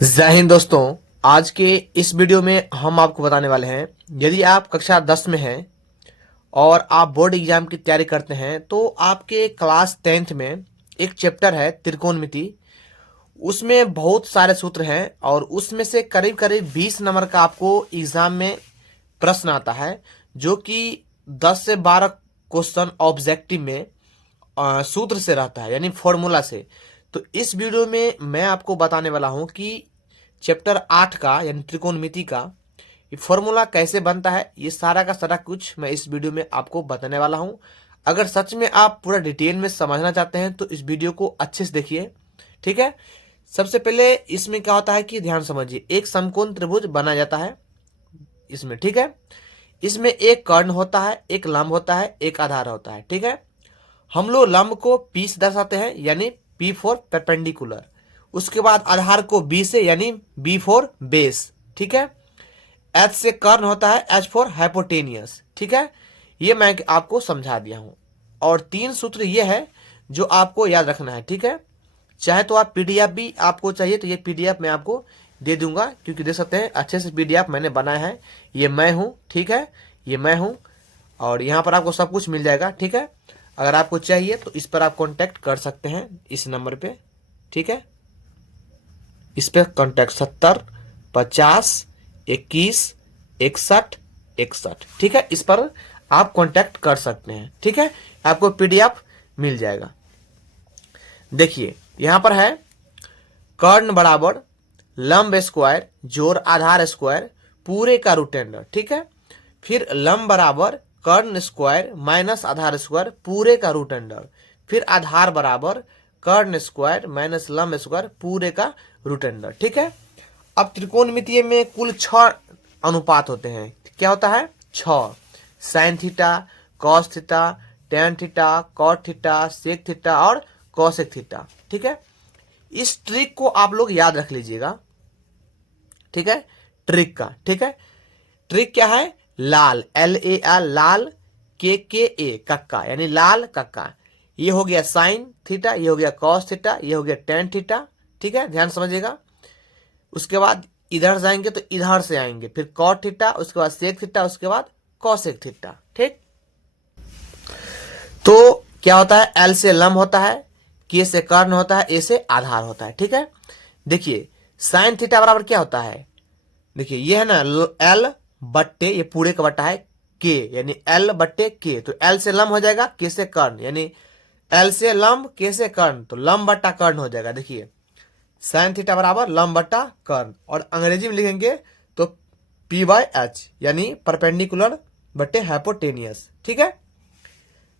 जय हिंद दोस्तों। आज के इस वीडियो में हम आपको बताने वाले हैं, यदि आप कक्षा 10 में हैं और आप बोर्ड एग्जाम की तैयारी करते हैं तो आपके क्लास 10th में एक चैप्टर है त्रिकोणमिति। उसमें बहुत सारे सूत्र हैं और उसमें से करीब करीब 20 नंबर का आपको एग्जाम में प्रश्न आता है, जो कि 10 से 12 क्वेश्चन ऑब्जेक्टिव में सूत्र से रहता है, यानी फॉर्मूला से। तो इस वीडियो में मैं आपको बताने वाला हूं कि चैप्टर 8 का यानी त्रिकोणमिति का ये फॉर्मूला कैसे बनता है। ये सारा का सारा कुछ मैं इस वीडियो में आपको बताने वाला हूं। अगर सच में आप पूरा डिटेल में समझना चाहते हैं तो इस वीडियो को अच्छे से देखिए, ठीक है। सबसे पहले इसमें क्या होता है कि ध्यान समझिए, एक समकोण त्रिभुज बना जाता है इसमें, ठीक है। इसमें एक कर्ण होता है, एक लंब होता है, एक आधार होता है, ठीक है। हम लोग लंब को P से दर्शाते हैं, यानी P फॉर परपेंडिकुलर। उसके बाद आधार को B से, यानी B फॉर बेस, ठीक है। H से कर्ण होता है, H फॉर हाइपोटेनियस, ठीक है। ये मैं आपको समझा दिया हूं। और 3 सूत्र ये है जो आपको याद रखना है, ठीक है। चाहे तो आप PDF भी आपको चाहिए तो ये PDF मैं आपको दे दूंगा, क्योंकि देख सकते हैं अच्छे से PDF मैंने बनाया है। ये मैं हूं, ठीक है, ये मैं हूं और यहाँ पर आपको सब कुछ मिल जाएगा, ठीक है। अगर आपको चाहिए तो इस पर आप कांटेक्ट कर सकते हैं, इस नंबर पे, ठीक है। इस पे कांटेक्ट 70 50 21 61 61, ठीक है। इस पर आप कांटेक्ट कर सकते हैं, ठीक है। आपको PDF मिल जाएगा। देखिए यहां पर है कर्ण बराबर लंब स्क्वायर जोड़ आधार स्क्वायर पूरे का रूट अंडर, ठीक है। फिर लंब बराबर कर्ण स्क्वायर माइनस आधार स्क्वायर पूरे का रूट अंडर। फिर आधार बराबर कर्ण स्क्वायर माइनस लंब स्क्वायर पूरे का रूट अंडर, ठीक है। अब त्रिकोणमितीय में कुल 6 अनुपात होते हैं। क्या होता है? 6। Sine theta, cos theta, tan theta, cot theta, sec theta और कॉसेक थीटा, ठीक है। इस ट्रिक को आप लोग याद रख लीजिएगा, ठीक है, ट्रिक का, ठीक है। ट्रिक क्या है? लाल, LAL, लाल, KKA, कक्का, यानी लाल कक्का। ये हो गया साइन थीटा, ये हो गया कॉस थीटा, ये हो गया टेन थीटा, ठीक है, ध्यान समझिएगा। उसके बाद इधर जाएंगे तो इधर से आएंगे, फिर कॉट थीटा, उसके बाद सेक थीटा, उसके बाद कॉसेक थीटा, ठीक। तो क्या होता है? L से लंब होता है, K से कर्ण होता है, A से आधार होता है, ठीक है। देखिए साइन थीटा बराबर क्या होता है? देखिए ये है ना L बट्टे, ये पूरे का बट्टा है K, यानी L बट्टे K। तो L से लंब हो जाएगा, K से कर्ण, यानी L से लंब, K से कर्ण, तो लंब बट्टा कर्ण हो जाएगा। देखिए साइन थीटा बराबर लंब बट्टा कर्ण, और अंग्रेजी में लिखेंगे तो P/H, यानी परपेंडिकुलर बट्टे हाइपोटेनियस, ठीक है।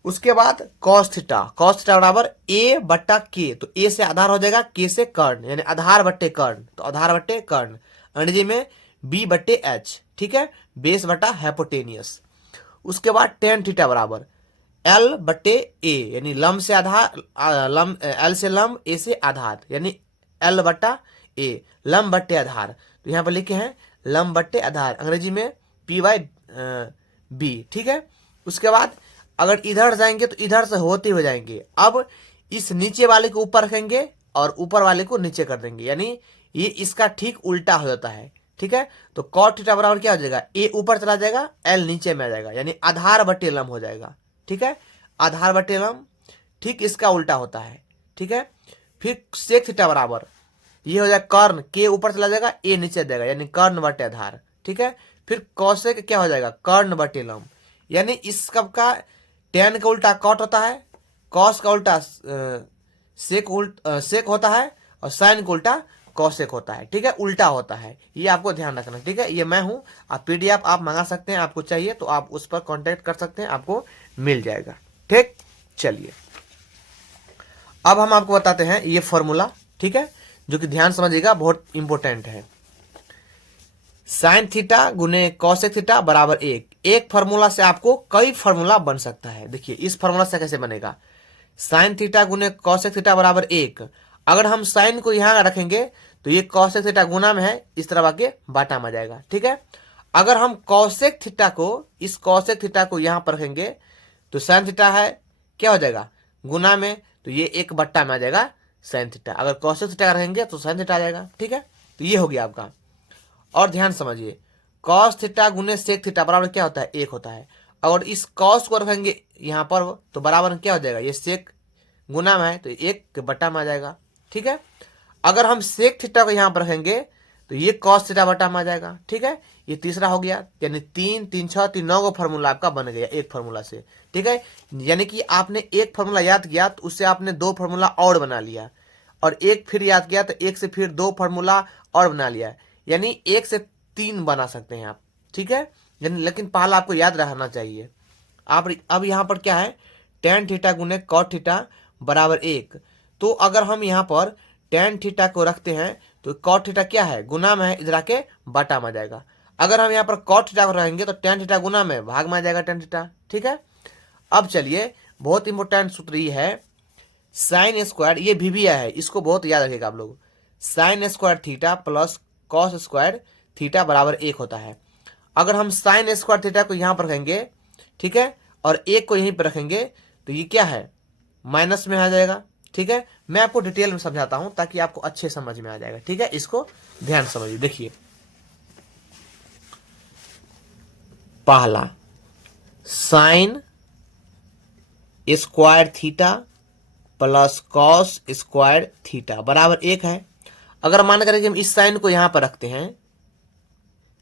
उसके बाद कॉस थीटा, कॉस थीटा बराबर A बट्टा K, तो A से आधार हो जाएगा, K से कर्ण, यानी आधार बट्टे कर्ण, तो आधार बट्टे कर्ण। अंग्रेजी में B बट्टे H, ठीक है, बेस बट्टा हाइपोटेनियस। उसके बाद टेन थीटा बराबर L बट्टे A, यानी लंब से आधार, L से लंब, A से आधार, यानी L बट्टा A, लंब बट्टे आधार। तो यहाँ पर लिखे हैं लंब बट्टे आधार, अंग्रेजी में P/B, ठीक है। उसके बाद अगर इधर जाएंगे तो इधर से होते हो जाएंगे। अब इस नीचे वाले को ऊपर रखेंगे और ऊपर वाले को नीचे कर देंगे, यानी ये इसका ठीक उल्टा हो जाता है, ठीक है। तो कॉट थीटा बराबर क्या हो जाएगा? A ऊपर चला जाएगा, L नीचे में आ जाएगा, यानी आधार बट्टे लंब हो जाएगा, ठीक है। आधार बट्टे लंब ठीक इसका उल्टा होता है, ठीक है। फिर सेक थीटा बराबर ये हो जाएगा कर्ण, K ऊपर चला जाएगा, A नीचे जाएगा, यानी कर्ण बट्टे आधार, ठीक है। फिर कॉसेक क्या हो जाएगा? कर्ण बट्टे लंब, यानी इस कब का टेन का उल्टा कॉट होता है, कॉस का उल्टा सेक होता है, और साइन का उल्टा कॉसेक होता है, ठीक है, उल्टा होता है। ये आपको ध्यान रखना, ठीक है। ये मैं हूं, आप PDF आप मंगा सकते हैं, आपको चाहिए तो आप उस पर कांटेक्ट कर सकते हैं, आपको मिल जाएगा, ठीक। चलिए अब हम आपको बताते हैं ये फॉर्मूला, ठीक है, जो कि ध्यान समझिएगा, बहुत इंपॉर्टेंट है। साइन थीटा गुने कॉसेक थीटा बराबर 1। एक फार्मूला से आपको कई फार्मूला बन सकता है। देखिए इस फार्मूला से कैसे बनेगा? साइन थीटा गुने कॉसेक थीटा बराबर 1। अगर हम साइन को यहां रखेंगे तो ये कॉसेक थीटा गुना में है, इस तरह आके बाटा में जाएगा, ठीक है। अगर हम कॉसेक थीटा को, इस कॉसेक थीटा को यहां पर रखेंगे तो साइन थीटा है, क्या हो जाएगा? गुना में, तो ये 1 बट्टा में आ जाएगा साइन थीटा। अगर कॉसेक थीटा रहेंगे तो साइन थीटा आ जाएगा, ठीक है। तो ये हो गया आपका। और ध्यान समझिए, कॉस थीटा गुने सेक थीटा बराबर क्या होता है, 1 होता है। और इस कॉस को रखेंगे यहाँ पर तो बराबर क्या हो जाएगा, ये सेक गुना में है तो 1 के बटा में आ जाएगा। ठीक है, अगर हम सेक थीटा को यहाँ पर रखेंगे तो ये कॉस थीटा बटा में आ जाएगा। ठीक है, ये तीसरा हो गया, यानी 3 3 6 3 9 को फार्मूला आपका बन गया एक फार्मूला से। ठीक है, यानी कि आपने एक फार्मूला याद किया तो उससे आपने 2 फार्मूला और बना लिया, और एक फिर याद किया तो एक से फिर 2 फार्मूला और बना लिया, यानी 1 से 3 बना सकते हैं आप। ठीक है, यानी लेकिन पहला आपको याद रहना चाहिए। आप अब यहाँ पर क्या है, टेन थीटा गुने कॉट थीटा बराबर 1। तो अगर हम यहाँ पर टेन थीटा को रखते हैं तो कॉट थीटा क्या है, गुना में है, इधर आके बटा में आ जाएगा। अगर हम यहाँ पर कॉट थीटा को रखेंगे तो टेन थीटा गुना में भाग में आ जाएगा टेन थीटा। ठीक है, अब चलिए बहुत इंपॉर्टेंट सूत्र ये है, साइन स्क्वायर, ये भी है, इसको बहुत याद रखिएगा आप लोग। Sine square theta plus cos square theta बराबर 1 होता है। अगर हम साइन स्क्वायर थीटा को यहाँ पर रखेंगे, ठीक है, और 1 को यहीं पर रखेंगे तो ये क्या है, माइनस में आ जाएगा। ठीक है, मैं आपको डिटेल में समझाता हूं ताकि आपको अच्छे समझ में आ जाएगा। ठीक है, इसको ध्यान समझिए। देखिए, पहला sine square theta plus cos square theta बराबर 1 है। अगर मान करें कि हम इस साइन को यहां पर रखते हैं,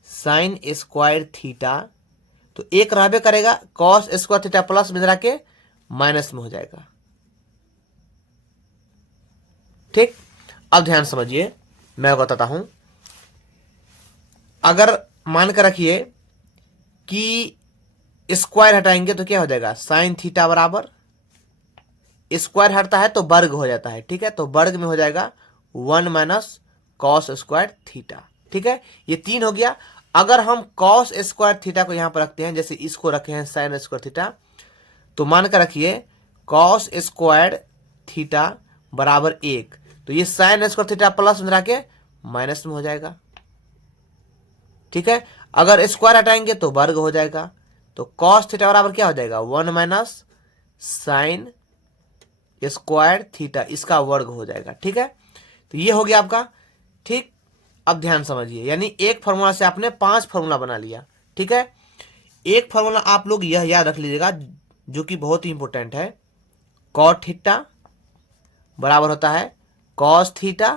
साइन स्क्वायर थीटा, तो 1 रहबे करेगा, कॉस स्क्वायर थीटा प्लस में के माइनस में हो जाएगा। ठीक, अब ध्यान समझिए, मैं बताता हूं। अगर मान कर रखिए कि स्क्वायर हटाएंगे तो क्या हो जाएगा, साइन थीटा बराबर, स्क्वायर हटता है तो वर्ग हो जाता है। ठीक है, तो वर्ग में हो जाएगा 1 माइनस कॉस स्क्वायर थीटा। ठीक है, ये 3 हो गया। अगर हम कॉस स्क्वायर थीटा को यहां पर रखते हैं, जैसे इसको रखे हैं साइन स्क्वायर थीटा, तो मान कर रखिए कॉस स्क्वायर थीटा बराबर 1, तो ये साइन स्क्वायर थीटा प्लस में के माइनस में हो जाएगा। ठीक है, अगर स्क्वायर हटाएंगे तो वर्ग हो जाएगा, तो कॉस थीटा बराबर क्या हो जाएगा, 1 माइनस साइन स्क्वायर थीटा, इसका वर्ग हो जाएगा। ठीक है, तो ये हो गया आपका। ठीक, अब ध्यान समझिए, यानी एक फार्मूला से आपने 5 फार्मूला बना लिया। ठीक है, एक फार्मूला आप लोग यह याद रख लीजिएगा जो कि बहुत ही इंपॉर्टेंट है, कॉट थीटा बराबर होता है कॉस थीटा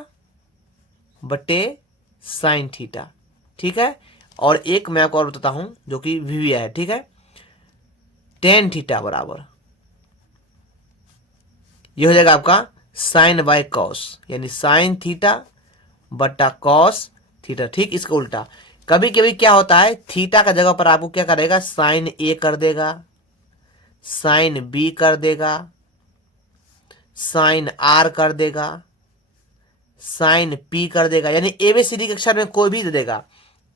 बटे साइन थीटा। ठीक है, और एक मैं आपको और बताता हूं जो कि वी है। ठीक है, टेन थीटा बराबर ये हो जाएगा आपका साइन बाय कॉस, यानी साइन थीटा बटा कॉस थीटा। ठीक, इसका उल्टा, कभी कभी क्या होता है, थीटा का जगह पर आपको क्या करेगा, साइन ए कर देगा, साइन बी कर देगा, साइन आर कर देगा, साइन पी कर देगा, यानी एबीसीडी के अक्षर में कोई भी दे देगा।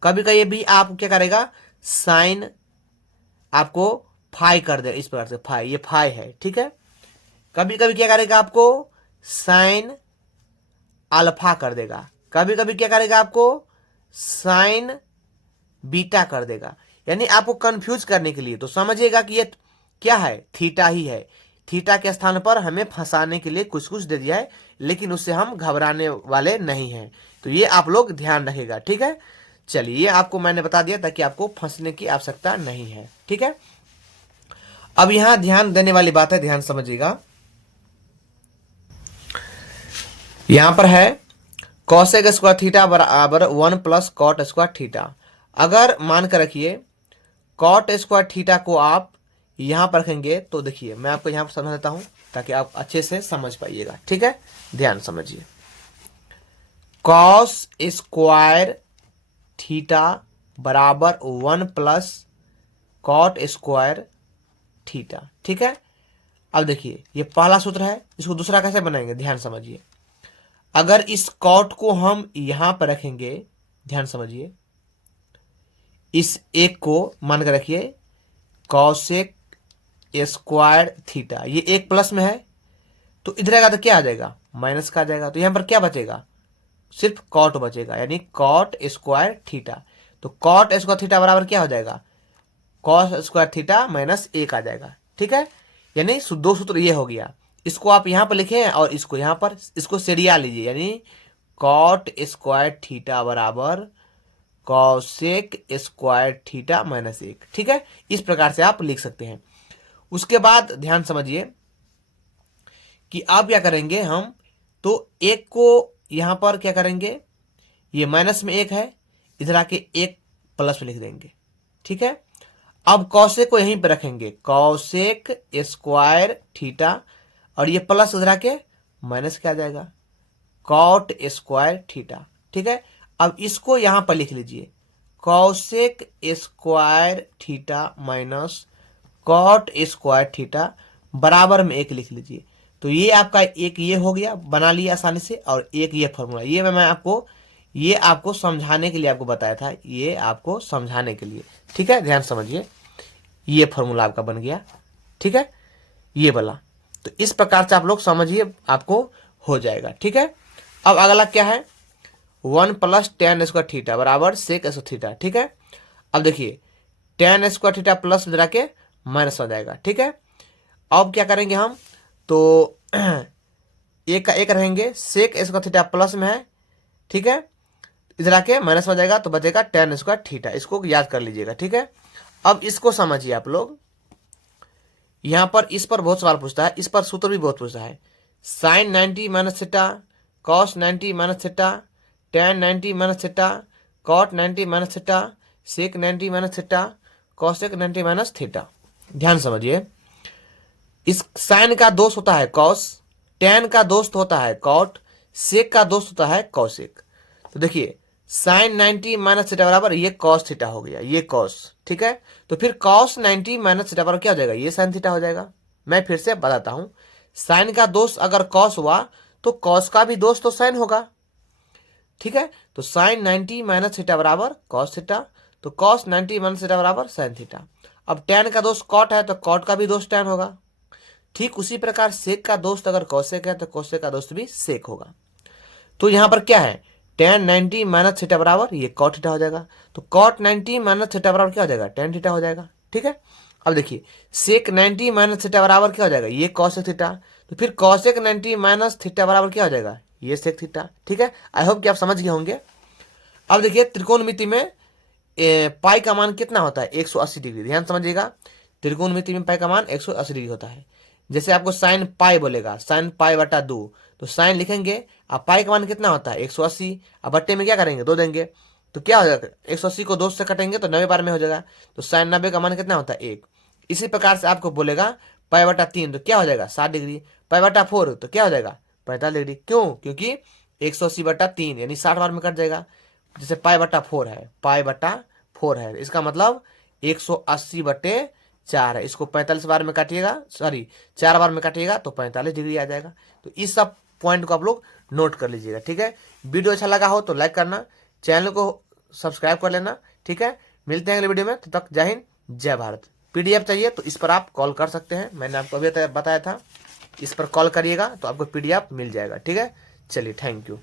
कभी कभी भी आपको क्या करेगा, साइन आपको फाई कर देगा, इस प्रकार से फाई, ये फाई है। ठीक है, कभी कभी क्या करेगा, आपको साइन अल्फा कर देगा, कभी कभी क्या करेगा, आपको साइन बीटा कर देगा, यानी आपको कंफ्यूज करने के लिए। तो समझिएगा कि ये क्या है, थीटा ही है। थीटा के स्थान पर हमें फंसाने के लिए कुछ कुछ दे दिया है, लेकिन उससे हम घबराने वाले नहीं हैं। तो ये आप लोग ध्यान रखिएगा। ठीक है, चलिए, ये आपको मैंने बता दिया ताकि आपको फंसने की आवश्यकता नहीं है। ठीक है, अब यहां ध्यान देने वाली बात है, ध्यान समझिएगा। यहां पर है कॉसेक स्क्वायर थीटा बराबर 1 प्लस कॉट स्क्वायर थीटा। अगर मान कर रखिए कॉट स्क्वायर थीटा को आप यहां पर रखेंगे तो देखिए, मैं आपको यहां पर समझ देता हूं ताकि आप अच्छे से समझ पाइएगा। ठीक है, ध्यान समझिए, कॉस स्क्वायर थीटा बराबर 1 प्लस कॉट स्क्वायर थीटा। ठीक है, अब देखिए, ये पहला सूत्र है, इसको दूसरा कैसे बनाएंगे, ध्यान समझिए। अगर इस कॉट को हम यहां पर रखेंगे, ध्यान समझिए, इस एक को मान कर रखिए कॉसेक स्क्वायर थीटा, ये एक प्लस में है तो इधर आएगा तो क्या आ जाएगा, माइनस का आ जाएगा। तो यहां पर क्या बचेगा, सिर्फ कॉट बचेगा, यानी कॉट स्क्वायर थीटा। तो कॉट स्क्वायर थीटा बराबर क्या हो जाएगा, कॉस स्क्वायर थीटा माइनस 1 आ जाएगा। ठीक है, यानी 2 सूत्र ये हो गया। इसको आप यहां पर लिखें और इसको यहां पर, इसको सेरिया लीजिए, यानी कॉट स्क्वायर थीटा बराबर कॉसेक स्क्वायर थीटा माइनस 1। ठीक है, इस प्रकार से आप लिख सकते हैं। उसके बाद ध्यान समझिए कि अब क्या करेंगे हम, तो एक को यहां पर क्या करेंगे, ये माइनस में एक है, इधर आके एक प्लस में लिख देंगे। ठीक है, अब कॉसेक को यहीं पे रखेंगे, कॉसेक स्क्वायर थीटा, और ये प्लस इधर आके माइनस क्या आ जाएगा, कॉट स्क्वायर थीटा। ठीक है, अब इसको यहां पर लिख लीजिए, cosec square theta minus cot square theta बराबर में एक लिख लीजिए। तो ये आपका एक ये हो गया, बना लिया आसानी से, और एक ये फॉर्मूला, ये मैं आपको समझाने के लिए आपको बताया था, ये आपको समझाने के लिए। ठीक है, ध्यान समझिए, ये फॉर्मूला आपका बन गया। ठीक है, ये वाला, तो इस प्रकार से आप लोग समझिए, आपको हो जाएगा। ठीक है, अब अगला क्या है, 1 प्लस टेन स्क्वायर थीटा बराबर सेक स्क्वायर थीटा। ठीक है, अब देखिए टेन स्क्वायर थीटा प्लस में के माइनस हो जाएगा। ठीक है, अब क्या करेंगे हम, तो एक का एक रहेंगे, सेक स्क्वायर थीटा प्लस में है। ठीक है, इधर आके माइनस हो जाएगा, तो बचेगा टेन स्क्वायर थीटा, इसको याद कर लीजिएगा। ठीक है, अब इसको समझिए आप लोग, यहां पर इस पर बहुत सवाल पूछता है, इस पर सूत्र भी बहुत पूछता है, sine 90 minus theta, cos 90 minus theta, tan 90 minus theta, cot 90 minus theta, sec 90 minus theta, cosec 90 minus theta. ध्यान समझिए, इस साइन का दोस्त होता है कॉस, टेन का दोस्त होता है कॉट, सेक का दोस्त होता है कॉसेक। तो देखिए साइन 90 माइनस थीटा बराबर ये कॉस थीटा हो गया, ये कॉस। ठीक है, तो फिर कॉस 90 माइनस थीटा बराबर क्या हो जाएगा, ये साइन थीटा हो जाएगा। मैं फिर से बताता हूं, साइन का दोस्त अगर कॉस हुआ तो कॉस का भी दोस्त तो साइन होगा। ठीक है, तो साइन 90 माइनस थीटा बराबर कॉस थीटा, तो कॉस 90 माइनस थीटा बराबर साइन थीटा। अब टेन का दोस्त कॉट है, तो कॉट का भी दोस्त टेन होगा। ठीक उसी प्रकार सेक का दोस्त अगर कॉसेक है, तो कॉसेक का दोस्त भी सेक होगा। तो यहां पर क्या है, टेन 90 माइनस थीटा बराबर ये कॉट थीटा हो जाएगा, तो कॉट 90 माइनस थीटा बराबर क्या हो जाएगा, टेन थीटा हो जाएगा। ठीक है, अब देखिए सेक 90 माइनस थीटा बराबर क्या हो जाएगा, ये कॉसेक थीटा, तो फिर कॉसेक 90 माइनस थीटा बराबर क्या हो जाएगा, ये सेक थीटा। ठीक है, आई होप कि आप समझ गए होंगे। अब देखिए त्रिकोणमिति में पाई का मान कितना होता है, 180 डिग्री। ध्यान समझिएगा, त्रिकोणमिति में पाई का मान 180 डिग्री होता है। जैसे आपको साइन पाई बोलेगा, साइन पाई बटा 2, तो साइन लिखेंगे, अब पाई का मान कितना होता है 180, अब बट्टे में क्या करेंगे 2 देंगे, तो क्या हो जाएगा 180 को 2 से कटेंगे तो 90 बार में हो जाएगा, तो साइन 90 का मान कितना होता है 1। इसी प्रकार से आपको बोलेगा पाई बटा 3 तो क्या हो जाएगा 60 डिग्री, पाई बटा 4 तो क्या हो जाएगा 45 डिग्री। क्यों, क्योंकि 180 बटा 3 यानी 60 बार में कट जाएगा। जैसे पाई बटा 4 है, पाई बटा 4 है, इसका मतलब 180 बटे 4 है, इसको 45 बार में काटिएगा, सॉरी 4 बार में काटिएगा तो 45 डिग्री आ जाएगा। तो इस सब पॉइंट को आप लोग नोट कर लीजिएगा। ठीक है, वीडियो अच्छा लगा हो तो लाइक करना, चैनल को सब्सक्राइब कर लेना। ठीक है, मिलते हैं अगले वीडियो में, तब तक जय हिंद जय भारत। पीडीएफ चाहिए तो इस पर आप कॉल कर सकते हैं, मैंने आपको अभी बताया था, इस पर कॉल करिएगा तो आपको पीडीएफ मिल जाएगा। ठीक है, चलिए थैंक यू।